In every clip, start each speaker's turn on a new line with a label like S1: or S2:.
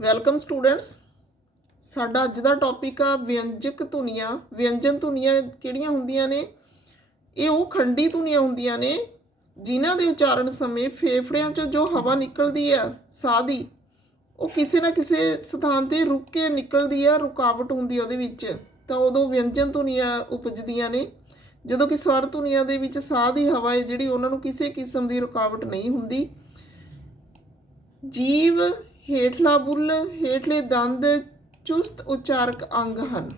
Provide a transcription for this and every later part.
S1: Welcome students ਸਾਡਾ ਅੱਜ ਦਾ topic ਆ ਵਿਅੰਜਕ ਧੁਨੀਆਂ। ਵਿਅੰਜਨ ਧੁਨੀਆਂ ਕਿਹੜੀਆਂ ਹੁੰਦੀਆਂ ਨੇ? ਇਹ ਉਹ ਖੰਡੀ ਧੁਨੀਆਂ ਹੁੰਦੀਆਂ ਨੇ ਜਿਨ੍ਹਾਂ ਦੇ ਉਚਾਰਨ ਸਮੇਂ ਫੇਫੜਿਆਂ 'ਚੋਂ ਜੋ ਹਵਾ ਨਿਕਲਦੀ ਆ ਸਾਹ ਦੀ ਉਹ ਕਿਸੇ ਨਾ ਕਿਸੇ ਸਥਾਨ ਤੇ ਰੁਕ ਕੇ ਨਿਕਲਦੀ ਆ, ਰੁਕਾਵਟ ਹੁੰਦੀ ਉਹਦੇ ਵਿੱਚ। ਤਾਂ ਉਦੋਂ ਵਿਅੰਜਨ ਧੁਨੀਆਂ ਉਪਜਦੀਆਂ ਨੇ। ਜਦੋਂ ਕਿ ਸਵਰ ਧੁਨੀਆਂ ਦੇ ਵਿੱਚ ਸਾਹ ਦੀ ਹਵਾ ਹੈ ਜਿਹੜੀ ਉਹਨਾਂ ਨੂੰ ਕਿਸੇ ਕਿਸਮ ਦੀ ਰੁਕਾਵਟ ਨਹੀਂ ਹੁੰਦੀ। ਜੀਵ ਹੇਠਲਾ ਬੁੱਲ, ਹੇਠਲੇ ਦੰਦ ਚੁਸਤ ਉਚਾਰਕ ਅੰਗ ਹਨ।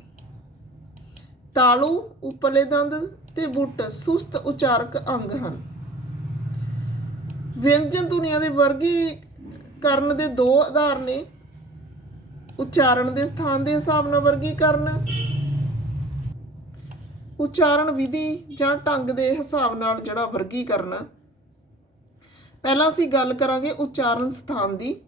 S1: ਤਾਲੂ, ਉੱਪਰਲੇ ਦੰਦ ਤੇ ਬੁੱਟ ਸੁਸਤ ਉਚਾਰਕ ਅੰਗ ਹਨ। ਵਿਅੰਜਨ ਧੁਨੀਆਂ ਦੇ ਵਰਗੀਕਰਨ ਦੇ ਦੋ ਆਧਾਰ ਨੇ। ਉਚਾਰਨ ਦੇ ਸਥਾਨ ਦੇ ਹਿਸਾਬ ਨਾਲ ਵਰਗੀਕਰਨ। ਉਚਾਰਨ ਵਿਧੀ ਜਾਂ ਢੰਗ ਦੇ ਹਿਸਾਬ ਨਾਲ ਜਿਹੜਾ ਵਰਗੀਕਰਨ। ਪਹਿਲਾਂ ਅਸੀਂ ਗੱਲ ਕਰਾਂਗੇ ਉਚਾਰਨ ਸਥਾਨ ਦੀ।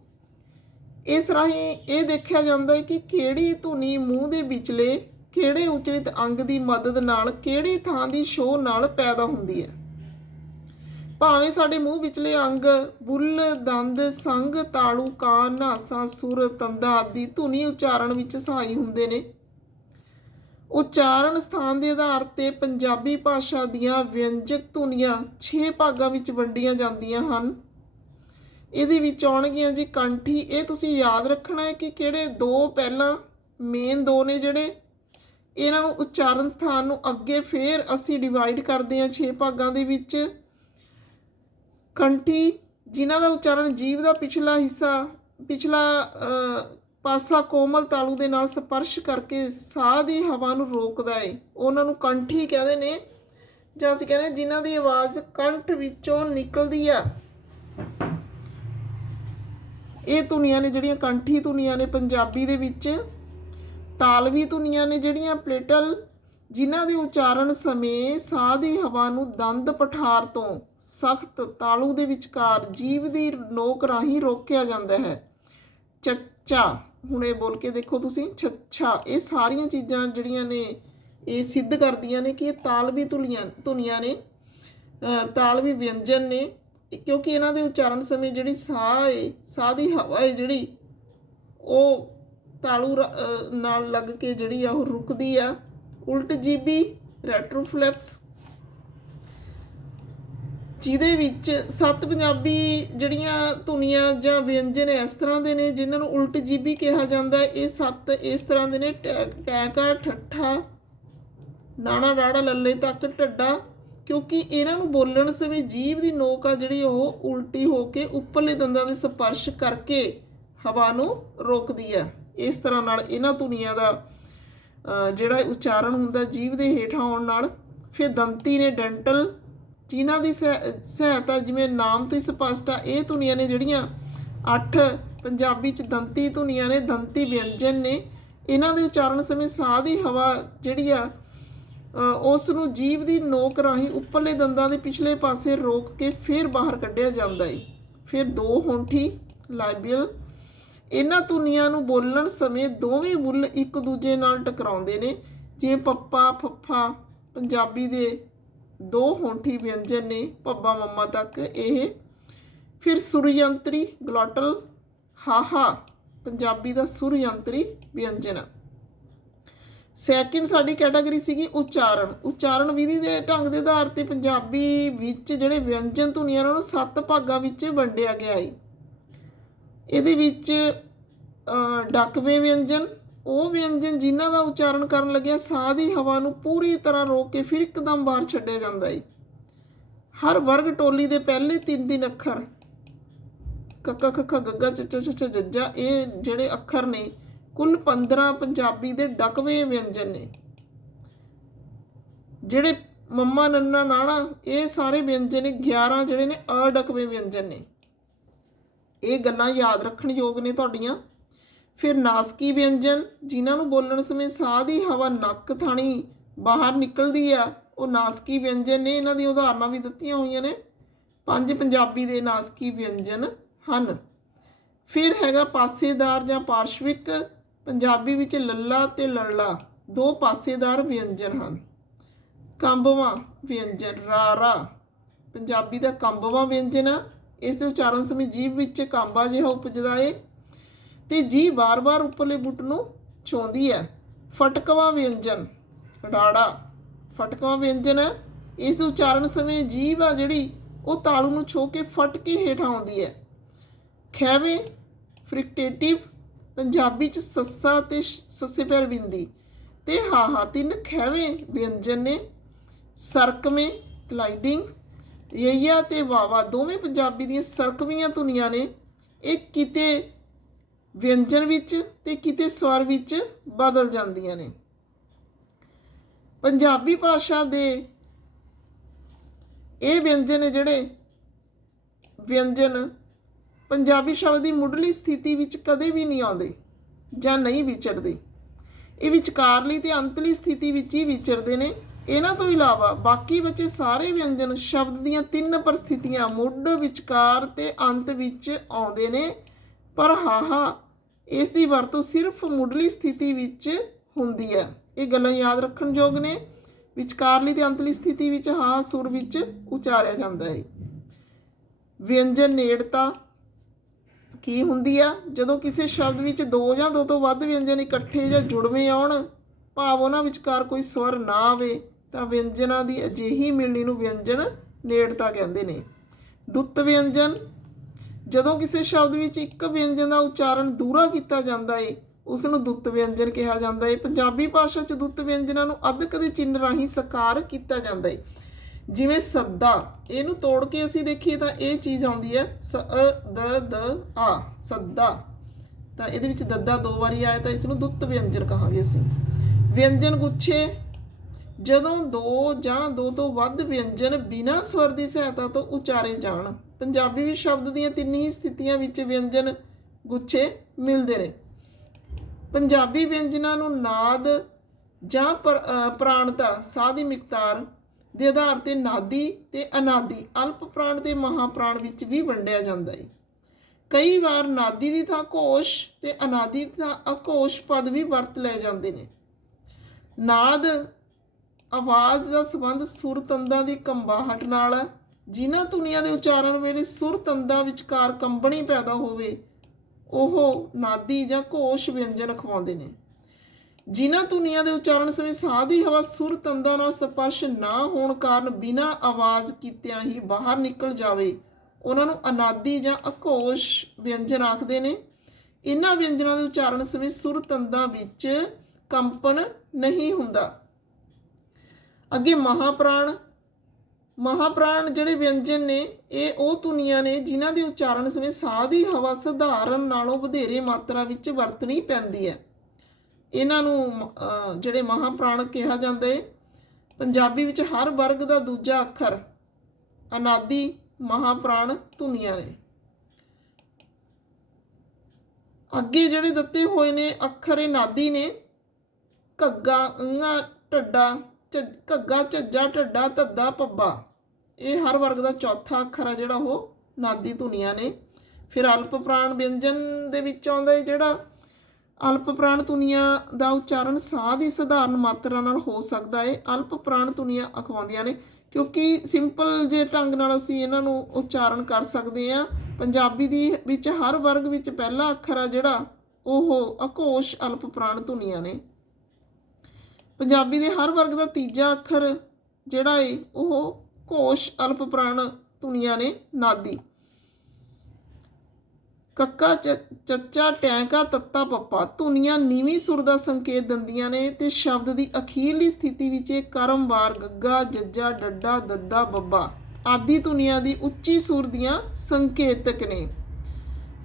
S1: ਇਸ ਰਾਹੀਂ ਇਹ ਦੇਖਿਆ ਜਾਂਦਾ ਹੈ ਕਿ ਕਿਹੜੀ ਧੁਨੀ ਮੂੰਹ ਦੇ ਵਿਚਲੇ ਕਿਹੜੇ ਉਚਰਿਤ ਅੰਗ ਦੀ ਮਦਦ ਨਾਲ ਕਿਹੜੀ ਥਾਂ ਦੀ ਸ਼ੋਅ ਨਾਲ ਪੈਦਾ ਹੁੰਦੀ ਹੈ। ਭਾਵੇਂ ਸਾਡੇ ਮੂੰਹ ਵਿਚਲੇ ਅੰਗ, ਬੁੱਲ, ਦੰਦ, ਸੰਗ ਤਾਲੂ ਕਾਨ, ਨਾਸਾਂ, ਸੁਰ, ਤੰਦਾ ਆਦਿ ਧੁਨੀ ਉਚਾਰਨ ਵਿੱਚ ਸਹਾਈ ਹੁੰਦੇ ਨੇ। ਉਚਾਰਨ ਸਥਾਨ ਦੇ ਆਧਾਰ ਤੇ ਪੰਜਾਬੀ ਭਾਸ਼ਾ ਦੀਆਂ ਵਿਅੰਜਕ ਧੁਨੀਆਂ 6 ਭਾਗਾਂ ਵਿੱਚ ਵੰਡੀਆਂ ਜਾਂਦੀਆਂ ਹਨ। ਇਹਦੇ ਵਿੱਚ ਆਉਣਗੀਆਂ ਜੀ ਕੰਠੀ। ਇਹ ਤੁਸੀਂ ਯਾਦ ਰੱਖਣਾ ਹੈ ਕਿ ਕਿਹੜੇ ਦੋ ਪਹਿਲਾਂ ਮੇਨ ਦੋ ਨੇ ਜਿਹੜੇ? ਇਹਨਾਂ ਨੂੰ ਉਚਾਰਨ ਸਥਾਨ ਨੂੰ ਅੱਗੇ ਫੇਰ ਅਸੀਂ ਡਿਵਾਈਡ ਕਰਦੇ ਹਾਂ 6 ਭਾਗਾਂ ਦੇ ਵਿੱਚ। ਕੰਠੀ, ਜਿਨ੍ਹਾਂ ਦਾ ਉਚਾਰਨ ਜੀਵ ਦਾ ਪਿਛਲਾ ਹਿੱਸਾ, ਪਿਛਲਾ ਪਾਸਾ ਕੋਮਲ ਤਾਲੂ ਦੇ ਨਾਲ ਸਪਰਸ਼ ਕਰਕੇ ਸਾਹ ਦੀ ਹਵਾ ਨੂੰ ਰੋਕਦਾ ਏ। ਉਹਨਾਂ ਨੂੰ ਕੰਠੀ ਕਹਿੰਦੇ ਨੇ। ਜਾਂ ਅਸੀਂ ਕਹਿੰਦੇ ਹਾਂ ਜਿਨ੍ਹਾਂ ਦੀ ਆਵਾਜ਼ ਕੰਠ ਵਿੱਚੋਂ ਨਿਕਲਦੀ ਆ। ਇਹ ਧੁਨੀਆਂ ਨੇ ਜਿਹੜੀਆਂ ਕੰਠੀ ਧੁਨੀਆਂ ਨੇ ਪੰਜਾਬੀ ਦੇ ਵਿੱਚ, ਤਾਲਵੀ ਧੁਨੀਆਂ ਨੇ ਜਿਹੜੀਆਂ ਪਲੇਟਲ, ਜਿਨ੍ਹਾਂ ਦੇ ਉਚਾਰਨ ਸਮੇਂ ਸਾਹ ਦੀ ਹਵਾ ਨੂੰ ਦੰਦ ਪਠਾਰ ਤੋਂ ਸਖਤ ਤਾਲੂ ਦੇ ਵਿਚਕਾਰ ਜੀਵ ਦੀ ਨੋਕ ਰਾਹੀਂ ਰੋਕਿਆ ਜਾਂਦਾ ਹੈ। ਚੱਚਾ, ਹੁਣ ਇਹ ਬੋਲ ਕੇ ਦੇਖੋ ਤੁਸੀਂ, ਛੱਛਾ, ਇਹ ਸਾਰੀਆਂ ਚੀਜ਼ਾਂ ਜਿਹੜੀਆਂ ਨੇ, ਇਹ ਸਿੱਧ ਕਰਦੀਆਂ ਨੇ ਕਿ ਇਹ ਤਾਲਵੀ ਧੁਨੀਆਂ ਧੁਨੀਆਂ ਨੇ ਤਾਲਵੀ ਵਿਅੰਜਨ ਨੇ ਕਿਉਂਕਿ ਇਹਨਾਂ ਦੇ ਉਚਾਰਨ ਸਮੇਂ ਜਿਹੜੀ ਸਾਹ ਹੈ ਸਾਹ ਦੀ ਹਵਾ ਹੈ ਜਿਹੜੀ, ਉਹ ਤਾਲੂ ਰ- ਨਾਲ ਲੱਗ ਕੇ ਜਿਹੜੀ ਆ ਉਹ ਰੁਕਦੀ ਆ। ਉਲਟ ਜੀਬੀ ਰੈਟਰੋਫਲੈਕਸ, ਜਿਹਦੇ ਵਿੱਚ ਸੱਤ ਪੰਜਾਬੀ ਜਿਹੜੀਆਂ ਧੁਨੀਆਂ ਜਾਂ ਵਿਅੰਜਨ ਇਸ ਤਰ੍ਹਾਂ ਦੇ ਨੇ, ਜਿਨ੍ਹਾਂ ਨੂੰ ਉਲਟ ਜੀਬੀ ਕਿਹਾ ਜਾਂਦਾ ਇਹ ਸੱਤ ਇਸ ਤਰ੍ਹਾਂ ਦੇ ਨੇ, ਟੈ- ਟੈਕਾ, ਠੱਠਾ ਨਾਣਾ ਰਾੜਾ ਲੱਲੇ ਤੱਕ, ਢੱਡਾ ਕਿਉਂਕਿ ਇਹਨਾਂ ਨੂੰ ਬੋਲਣ ਸਮੇਂ ਜੀਭ ਦੀ ਨੋਕ ਆ ਜਿਹੜੀ ਉਹ ਉਲਟੀ ਹੋ ਕੇ ਉੱਪਰਲੇ ਦੰਦਾਂ ਦੇ ਸਪਰਸ਼ ਕਰਕੇ ਹਵਾ ਨੂੰ ਰੋਕਦੀ ਆ। ਇਸ ਤਰ੍ਹਾਂ ਨਾਲ ਇਹਨਾਂ ਧੁਨੀਆਂ ਦਾ ਜਿਹੜਾ ਉਚਾਰਨ ਹੁੰਦਾ ਜੀਭ ਦੇ ਹੇਠਾਂ ਆਉਣ ਨਾਲ, ਫਿਰ ਦੰਤੀ ਨੇ ਡੈਂਟਲ ਜਿਨ੍ਹਾਂ ਦੀ ਸਹਾਇ- ਸਹਾਇਤਾ ਜਿਵੇਂ ਨਾਮ ਤੋਂ ਹੀ ਸਪਸ਼ਟ ਆ, ਇਹ ਧੁਨੀਆਂ ਨੇ ਜਿਹੜੀਆਂ ਅੱਠ ਪੰਜਾਬੀ ਚ ਦੰਤੀ ਧੁਨੀਆਂ ਨੇ, ਦੰਤੀ ਵਿਅੰਜਨ ਨੇ, ਇਹਨਾਂ ਦੇ ਉਚਾਰਨ ਸਮੇਂ ਸਾਹ ਦੀ ਹਵਾ ਜਿਹੜੀ ਆ ਉਸ ਨੂੰ ਜੀਭ ਦੀ ਨੋਕ ਰਾਹੀਂ ਉੱਪਰਲੇ ਦੰਦਾਂ ਦੇ ਪਿਛਲੇ ਪਾਸੇ ਰੋਕ ਕੇ ਫਿਰ ਬਾਹਰ ਕੱਢਿਆ ਜਾਂਦਾ ਹੈ ਫਿਰ ਦੋ ਹੋਂਠੀ ਲਾਈਬੀਅਲ ਇਹਨਾਂ ਧੁਨੀਆਂ ਨੂੰ ਬੋਲਣ ਸਮੇਂ ਦੋਵੇਂ ਬੁੱਲ ਇੱਕ ਦੂਜੇ ਨਾਲ ਟਕਰਾਉਂਦੇ ਨੇ। ਜੇ ਪੱਪਾ, ਫੱਫਾ, ਪੰਜਾਬੀ ਦੇ ਦੋ ਹੋਂਠੀ ਵਿਅੰਜਨ ਨੇ ਪੱਬਾ ਮੰਮਾ ਤੱਕ ਇਹ। ਫਿਰ ਸੁਰਯੰਤਰੀ, ਗਲੋਟਲ, ਹਾਹਾ, ਪੰਜਾਬੀ ਦਾ ਸੁਰਯੰਤਰੀ ਵਿਅੰਜਨ। ਸੈਕਿੰਡ ਸਾਡੀ ਕੈਟਾਗਰੀ ਸੀਗੀ ਉਚਾਰਨ। ਉਚਾਰਨ ਵਿਧੀ ਦੇ ਢੰਗ ਦੇ ਆਧਾਰ ਤੇ ਪੰਜਾਬੀ ਵਿੱਚ ਜਿਹੜੇ ਵਿਅੰਜਨ ਧੁਨੀਆਂ ਉਹਨਾਂ ਨੂੰ ਸੱਤ ਭਾਗਾਂ ਵਿੱਚ ਵੰਡਿਆ ਗਿਆ ਹੈ ਇਹਦੇ ਵਿੱਚ ਅ, ਵਿਅੰਜਨ ਉਹ ਵਿਅੰਜਨ ਜਿਨ੍ਹਾਂ ਦਾ ਉਚਾਰਨ ਕਰਨ ਲੱਗਿਆ ਸਾਹ ਦੀ ਹਵਾ ਨੂੰ ਪੂਰੀ ਤਰ੍ਹਾਂ ਰੋਕ ਕੇ ਫਿਰ ਇੱਕਦਮ ਬਾਹਰ ਛੱਡਿਆ ਜਾਂਦਾ ਹੈ ਹਰ ਵਰਗ ਟੋਲੀ ਦੇ ਪਹਿਲੇ ਤਿੰਨ ਤਿੰਨ ਅੱਖਰ ਕੱਕਾ ਖੱਖਾ ਗੱਗਾ ਚੱਚਾ ਚੱਚਾ ਜੱਜਾ ਇਹ ਜਿਹੜੇ ਅੱਖਰ ਨੇ ਕੁੱਲ 15 ਪੰਜਾਬੀ ਦੇ ਡਕਵੇਂ ਵਿਅੰਜਨ ਨੇ। ਜਿਹੜੇ ਮੰਮਾ ਨੰਨਾ ਨਾਣਾ, ਇਹ ਸਾਰੇ ਵਿਅੰਜਨ ਨੇ 11 ਜਿਹੜੇ ਨੇ ਅਡਕਵੇਂ ਵਿਅੰਜਨ ਨੇ। ਇਹ ਗੱਲਾਂ ਯਾਦ ਰੱਖਣ ਯੋਗ ਨੇ ਤੁਹਾਡੀਆਂ। ਫਿਰ ਨਾਸਕੀ ਵਿਅੰਜਨ, ਜਿਨ੍ਹਾਂ ਨੂੰ ਬੋਲਣ ਸਮੇਂ ਸਾਹ ਦੀ ਹਵਾ ਨੱਕ ਥਾਣੀ ਬਾਹਰ ਨਿਕਲਦੀ ਆ, ਉਹ ਨਾਸਕੀ ਵਿਅੰਜਨ ਨੇ, ਇਹਨਾਂ ਦੀਆਂ ਉਦਾਹਰਨਾਂ ਵੀ ਦਿੱਤੀਆਂ ਹੋਈਆਂ ਨੇ। ਪੰਜ ਪੰਜਾਬੀ ਦੇ ਨਾਸਕੀ ਵਿਅੰਜਨ ਹਨ। ਫਿਰ ਹੈਗਾ ਪਾਸੇਦਾਰ ਜਾਂ ਪਾਰਸ਼ਵਿਕ ਪੰਜਾਬੀ ਵਿੱਚ ਲੱਲਾ ਤੇ ਲੜਲਾ ਦੋ ਪਾਸੇਦਾਰ ਵਿਅੰਜਨ ਹਨ। ਕੰਬਵਾ ਵਿਅੰਜਨ, ਰਾਰਾ। ਪੰਜਾਬੀ ਦਾ ਕੰਬਵਾ ਵਿਅੰਜਨ ਆ, ਇਸ ਦੇ ਉਚਾਰਨ ਸਮੇਂ ਜੀਭ ਵਿੱਚ ਕੰਬਾ ਜਿਹਾ ਉਪਜਦਾ ਏ ਤੇ ਜੀ ਬਾਰ-ਬਾਰ ਉੱਪਰਲੇ ਬੁੱਟ ਨੂੰ ਛੋਂਦੀ ਹੈ ਫਟਕਵਾ ਵਿਅੰਜਨ, ਰਾੜਾ। ਫਟਕਵਾ ਵਿਅੰਜਨ ਹੈ ਇਸ ਦੇ ਉਚਾਰਨ ਸਮੇਂ ਜੀਭ ਆ ਜਿਹੜੀ, ਉਹ ਤਾਲੂ ਨੂੰ ਛੋ ਕੇ ਫਟ ਕੇ ਹੇਠਾਂ ਆਉਂਦੀ ਹੈ ਖੈਵੇ ਫ੍ਰਿਕਟੇਟਿਵ ਪੰਜਾਬੀ ਚ ਸੱਸਾ ਤੇ ਸੱਸੇ ਪੈਰ ਬਿੰਦੀ। ਤੇ ਹਾਹਾ ਤਿੰਨ ਖਹਿਵੇਂ ਵਿਅੰਜਨ ਨੇ। ਸਰਕਵੇਂ ਗਲਾਈਡਿੰਗ ਯਈਆ ਤੇ ਵਾਵਾ ਦੋਵੇਂ ਪੰਜਾਬੀ ਦੀਆਂ ਸਰਕਵੀਆਂ ਧੁਨੀਆਂ ਨੇ। ਇਹ ਕਿਤੇ ਵਿਅੰਜਨ ਵਿੱਚ ਤੇ ਕਿਤੇ ਸਵਰ ਵਿੱਚ ਬਦਲ ਜਾਂਦੀਆਂ ਨੇ। ਪੰਜਾਬੀ ਭਾਸ਼ਾ ਦੇ ਇਹ ਵਿਅੰਜਨ ਨੇ ਜਿਹੜੇ ਵਿਅੰਜਨ ਪੰਜਾਬੀ ਸ਼ਬਦ ਦੀ ਮੁੱਢਲੀ ਸਥਿਤੀ ਵਿੱਚ ਕਦੇ ਵੀ ਨਹੀਂ ਆਉਂਦੇ ਜਾਂ ਨਹੀਂ ਵਿਚਰਦੇ। ਇਹ ਵਿਚਕਾਰਲੀ ਤੇ ਅੰਤਲੀ ਸਥਿਤੀ ਵਿੱਚ ਹੀ ਵਿਚਰਦੇ ਨੇ। ਇਹਨਾਂ ਤੋਂ ਇਲਾਵਾ ਬਾਕੀ ਬਚੇ ਸਾਰੇ ਵਿਅੰਜਨ ਸ਼ਬਦ ਦੀਆਂ ਤਿੰਨ ਪਰਿਸਥਿਤੀਆਂ ਮੁੱਢ, ਵਿਚਕਾਰ ਤੇ ਅੰਤ ਵਿੱਚ ਆਉਂਦੇ ਨੇ। ਪਰ ਹਾਹਾ ਇਸ ਦੀ ਵਰਤੋਂ ਸਿਰਫ ਮੁੱਢਲੀ ਸਥਿਤੀ ਵਿੱਚ ਹੁੰਦੀ ਹੈ। ਇਹ ਗੱਲਾਂ ਯਾਦ ਰੱਖਣ ਯੋਗ ਨੇ। ਵਿਚਕਾਰਲੀ ਤੇ ਅੰਤਲੀ ਸਥਿਤੀ ਵਿੱਚ ਹਾਹਾ ਸੁਰ ਵਿੱਚ ਉਚਾਰਿਆ ਜਾਂਦਾ ਹੈ। ਵਿਅੰਜਨ ਨੇੜਤਾ ਕੀ ਹੁੰਦੀ ਆ? ਜਦੋਂ ਕਿਸੇ ਸ਼ਬਦ ਵਿੱਚ ਦੋ ਜਾਂ ਦੋ ਤੋਂ ਵੱਧ ਵਿਅੰਜਨ ਇਕੱਠੇ ਜਾਂ ਜੁੜਵੇਂ ਆਉਣ, ਭਾਵ ਉਹਨਾਂ ਵਿਚਕਾਰ ਕੋਈ ਸਵਰ ਨਾ ਆਵੇ, ਤਾਂ ਵਿਅੰਜਨਾਂ ਦੀ ਅਜਿਹੀ ਮਿਲਣੀ ਨੂੰ ਵਿਅੰਜਨ ਨੇੜਤਾ ਕਹਿੰਦੇ ਨੇ। ਦੁੱਤ ਵਿਅੰਜਨ, ਜਦੋਂ ਕਿਸੇ ਸ਼ਬਦ ਵਿੱਚ ਇੱਕ ਵਿਅੰਜਨ ਦਾ ਉਚਾਰਨ ਦੂਰਾ ਕੀਤਾ ਜਾਂਦਾ ਏ ਉਸ ਨੂੰ ਦੁੱਤ ਵਿਅੰਜਨ ਕਿਹਾ ਜਾਂਦਾ ਏ। ਪੰਜਾਬੀ ਭਾਸ਼ਾ 'ਚ ਦੁੱਤ ਵਿਅੰਜਨਾਂ ਨੂੰ ਅਧਿਕ ਦੇ ਚਿੰਨ੍ਹ ਰਾਹੀਂ ਸਾਕਾਰ ਕੀਤਾ ਜਾਂਦਾ ਏ। ਜਿਵੇਂ ਸੱਦਾ, ਇਹਨੂੰ ਤੋੜ ਕੇ ਅਸੀਂ ਦੇਖੀਏ ਤਾਂ ਇਹ ਚੀਜ਼ ਆਉਂਦੀ ਹੈ, ਸ, ਅ, ਦ ਦ, ਆ, ਸੱਦਾ। ਤਾਂ ਇਹਦੇ ਵਿੱਚ ਦੱਦਾ ਦੋ ਵਾਰੀ ਆਇਆ ਤਾਂ ਇਸ ਨੂੰ ਦੁੱਤ ਵਿਅੰਜਨ ਕਹਾਂਗੇ ਅਸੀਂ। ਵਿਅੰਜਨ ਗੁੱਛੇ, ਜਦੋਂ ਦੋ ਜਾਂ ਦੋ ਤੋਂ ਵੱਧ ਵਿਅੰਜਨ ਬਿਨਾਂ ਸਵਰ ਦੀ ਸਹਾਇਤਾ ਤੋਂ ਉਚਾਰੇ ਜਾਣ, ਪੰਜਾਬੀ ਵਿੱਚ ਸ਼ਬਦ ਦੀਆਂ ਤਿੰਨ ਹੀ ਸਥਿਤੀਆਂ ਵਿੱਚ ਵਿਅੰਜਨ ਗੁੱਛੇ ਮਿਲਦੇ ਨੇ। ਪੰਜਾਬੀ ਵਿਅੰਜਨਾਂ ਨੂੰ ਨਾਦ ਜਾਂ ਪ੍ਰਾਣਤਾ ਸਾਹ ਦੀ ਮਿਕਦਾਰ ਦੇ ਆਧਾਰ ਤੇ ਨਾਦੀ ਤੇ ਅਨਾਦੀ ਅਲਪ ਪ੍ਰਾਣ ਤੇ ਮਹਾਪ੍ਰਾਣ ਵਿੱਚ ਵੀ ਵੰਡਿਆ ਜਾਂਦਾ ਹੈ ਕਈ ਵਾਰ ਨਾਦੀ ਦੀ ਥਾਂ ਘੋਸ਼ ਤੇ ਅਨਾਦੀ ਦੀ ਥਾਂ ਅਘੋਸ਼ ਪਦ ਵੀ ਵਰਤ ਲਏ ਜਾਂਦੇ ਨੇ। ਨਾਦ ਆਵਾਜ਼ ਦਾ ਸੰਬੰਧ ਸੁਰ ਤੰਦਾਂ ਦੀ ਕੰਬਾਹਟ ਨਾਲ ਹੈ। ਜਿਨ੍ਹਾਂ ਧੁਨੀਆਂ ਦੇ ਉਚਾਰਨ ਵੇਲੇ ਸੁਰ ਤੰਦਾਂ ਵਿਚਕਾਰ ਕੰਬਣੀ ਪੈਦਾ ਹੋਵੇ, ਉਹ ਨਾਦੀ ਜਾਂ ਘੋਸ਼ ਵਿਅੰਜਨ ਖਵਾਉਂਦੇ ਨੇ। ਜਿਨ੍ਹਾਂ ਧੁਨੀਆਂ ਦੇ ਉਚਾਰਨ ਸਮੇਂ ਸਾਹ ਦੀ ਹਵਾ ਸੁਰ ਤੰਦਾਂ ਨਾਲ ਸਪਰਸ਼ ਨਾ ਹੋਣ ਕਾਰਨ ਬਿਨਾਂ ਆਵਾਜ਼ ਕੀਤਿਆਂ ਹੀ ਬਾਹਰ ਨਿਕਲ ਜਾਵੇ, ਉਹਨਾਂ ਨੂੰ ਅਨਾਦੀ ਜਾਂ ਅਘੋਸ਼ ਵਿਅੰਜਨ ਆਖਦੇ ਨੇ। ਇਹਨਾਂ ਵਿਅੰਜਨਾਂ ਦੇ ਉਚਾਰਨ ਸਮੇਂ ਸੁਰ ਤੰਦਾਂ ਵਿੱਚ ਕੰਪਨ ਨਹੀਂ ਹੁੰਦਾ। ਅੱਗੇ ਮਹਾਪ੍ਰਾਣ ਮਹਾਪ੍ਰਾਣ ਜਿਹੜੇ ਵਿਅੰਜਨ ਨੇ, ਇਹ ਉਹ ਧੁਨੀਆਂ ਨੇ ਜਿਨ੍ਹਾਂ ਦੇ ਉਚਾਰਨ ਸਮੇਂ ਸਾਹ ਦੀ ਹਵਾ ਸਧਾਰਨ ਨਾਲੋਂ ਵਧੇਰੇ ਮਾਤਰਾ ਵਿੱਚ ਵਰਤਣੀ ਪੈਂਦੀ ਹੈ। ਇਹਨਾਂ ਨੂੰ ਅਹ, ਜਿਹੜੇ ਮਹਾਪ੍ਰਾਣ ਕਿਹਾ ਜਾਂਦਾ ਹੈ ਪੰਜਾਬੀ ਵਿੱਚ ਹਰ ਵਰਗ ਦਾ ਦੂਜਾ ਅੱਖਰ ਅਨਾਦੀ ਮਹਾਪ੍ਰਾਣ ਧੁਨੀਆਂ ਨੇ। ਅੱਗੇ ਜਿਹੜੇ ਦਿੱਤੇ ਹੋਏ ਨੇ ਅੱਖਰ ਇਹ ਨਾਦੀ ਨੇ ਘੱਗਾ ਅੰਗਾ ਢੱਡਾ ਝ- ਘੱਗਾ ਝੱਜਾ ਢੱਡਾ ਧੱਦਾ ਪੱਬਾ ਇਹ ਹਰ ਵਰਗ ਦਾ ਚੌਥਾ ਅੱਖਰ ਆ ਜਿਹੜਾ ਉਹ ਨਾਦੀ ਧੁਨੀਆਂ ਨੇ। ਫਿਰ ਅਲਪ ਪ੍ਰਾਣ ਵਿਅੰਜਨ ਦੇ ਵਿੱਚ ਆਉਂਦਾ ਹੈ ਜਿਹੜਾ ਅਲਪ ਪ੍ਰਾਣ ਧੁਨੀਆਂ ਦਾ ਉਚਾਰਨ ਸਾਹ ਦੀ ਸਧਾਰਨ ਮਾਤਰਾ ਨਾਲ ਹੋ ਸਕਦਾ ਹੈ ਅਲਪ ਪ੍ਰਾਣ ਧੁਨੀਆਂ ਅਖਵਾਉਂਦੀਆਂ ਨੇ, ਕਿਉਂਕਿ ਸਿੰਪਲ ਜੇ ਢੰਗ ਨਾਲ ਅਸੀਂ ਇਹਨਾਂ ਨੂੰ ਉਚਾਰਨ ਕਰ ਸਕਦੇ ਹਾਂ, ਪੰਜਾਬੀ ਦੀ ਵਿੱਚ ਹਰ ਵਰਗ ਵਿੱਚ ਪਹਿਲਾ ਅੱਖਰ ਆ ਜਿਹੜਾ, ਉਹ ਅਘੋਸ਼ ਅਲਪ ਪ੍ਰਾਣ ਧੁਨੀਆਂ ਨੇ। ਪੰਜਾਬੀ ਦੇ ਹਰ ਵਰਗ ਦਾ ਤੀਜਾ ਅੱਖਰ ਜਿਹੜਾ ਏ, ਉਹ ਘੋਸ਼ ਅਲਪ ਪ੍ਰਾਣ ਧੁਨੀਆਂ ਨੇ, ਨਾਦੀ। ਕੱਕਾ, ਚ- ਚੱਚਾ, ਟੈਂਕਾ, ਤੱਤਾ, ਪੱਪਾ। ਧੁਨੀਆਂ ਨੀਵੀਂ ਸੁਰ ਦਾ ਸੰਕੇਤ ਦਿੰਦੀਆਂ ਨੇ ਤੇ ਸ਼ਬਦ ਦੀ ਅਖੀਰਲੀ ਸਥਿਤੀ ਵਿੱਚ ਇਹ ਕਰਮਵਾਰ ਗੱਗਾ, ਜੱਜਾ, ਡੱਡਾ, ਦੱਦਾ, ਬੱਬਾ ਆਦਿ ਧੁਨੀਆਂ ਦੀ ਉੱਚੀ ਸੁਰ ਦੀਆਂ ਸੰਕੇਤਕ ਨੇ।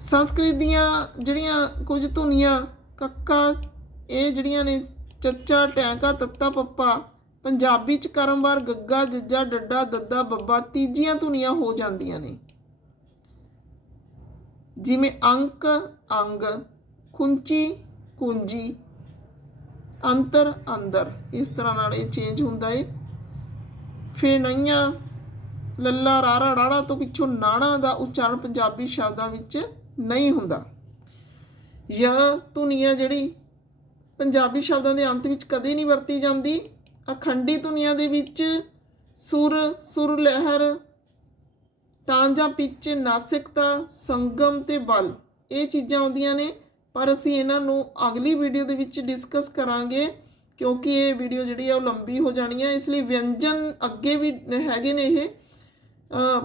S1: ਸੰਸਕ੍ਰਿਤ ਦੀਆਂ ਜਿਹੜੀਆਂ ਕੁਝ ਧੁਨੀਆਂ, ਕੱਕਾ, ਇਹ ਜਿਹੜੀਆਂ ਨੇ, ਚੱਚਾ, ਟੈਂਕਾ, ਤੱਤਾ, ਪੱਪਾ, ਪੰਜਾਬੀ ਚ ਕਰਮਵਾਰ ਗੱਗਾ, ਜੱਜਾ, ਡੱਡਾ, ਦੱਦਾ, ਬੱਬਾ ਤੀਜੀਆਂ ਧੁਨੀਆਂ ਹੋ ਜਾਂਦੀਆਂ ਨੇ। ਜਿਵੇਂ ਅੰਕ, ਅੰਗ, ਖੁੰਚੀ ਕੁੰਜੀ ਅੰਤਰ, ਅੰਦਰ। ਇਸ ਤਰ੍ਹਾਂ ਨਾਲ ਇਹ ਚੇਂਜ ਹੁੰਦਾ ਏ। ਫਿਰ ਨਈਆਂ, ਲੱਲਾ, ਰਾਰਾ, ਰਾੜਾ ਤੋਂ ਪਿੱਛੋਂ ਨਾਣਾ ਦਾ ਉਚਾਰਨ ਪੰਜਾਬੀ ਸ਼ਬਦਾਂ ਵਿੱਚ ਨਹੀਂ ਹੁੰਦਾ। ਯਹ ਧੁਨੀਆ ਜਿਹੜੀ ਪੰਜਾਬੀ ਸ਼ਬਦਾਂ ਦੇ ਅੰਤ ਵਿੱਚ ਕਦੇ ਨਹੀਂ ਵਰਤੀ ਜਾਂਦੀ। ਅਖੰਡੀ ਧੁਨੀਆਂ ਦੇ ਵਿੱਚ ਸੁਰ ਸੁਰ ਲਹਿਰ ਤਾਂ ਜਾਂ ਪਿੱਚ ਨਾਸਿਕਤਾ, ਸੰਗਮ ਤੇ ਬਲ ਇਹ ਚੀਜ਼ਾਂ ਆਉਂਦੀਆਂ ਨੇ, ਪਰ ਅਸੀਂ ਇਹਨਾਂ ਨੂੰ ਅਗਲੀ ਵੀਡੀਓ ਦੇ ਵਿੱਚ ਡਿਸਕਸ ਕਰਾਂਗੇ, ਕਿਉਂਕਿ ਇਹ ਵੀਡੀਓ ਜਿਹੜੀ ਆ ਉਹ ਲੰਬੀ ਹੋ ਜਾਣੀ ਹੈ ਇਸ ਲਈ ਵਿਅੰਜਨ ਅੱਗੇ ਵੀ ਹੈਗੇ ਨੇ ਇਹ।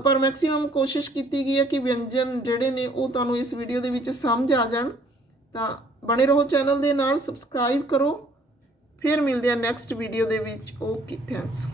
S1: ਪਰ ਮੈਕਸਿਮਮ ਕੋਸ਼ਿਸ਼ ਕੀਤੀ ਗਈ ਹੈ ਕਿ ਵਿਅੰਜਨ ਜਿਹੜੇ ਨੇ ਉਹ ਤੁਹਾਨੂੰ ਇਸ ਵੀਡੀਓ ਦੇ ਵਿੱਚ ਸਮਝ ਆ ਜਾਣ। ਤਾਂ ਬਣੇ ਰਹੋ ਚੈਨਲ ਦੇ ਨਾਲ, ਸਬਸਕ੍ਰਾਈਬ ਕਰੋ। ਫਿਰ ਮਿਲਦੇ ਆ ਨੈਕਸਟ ਵੀਡੀਓ ਦੇ ਵਿੱਚ। Okay thanks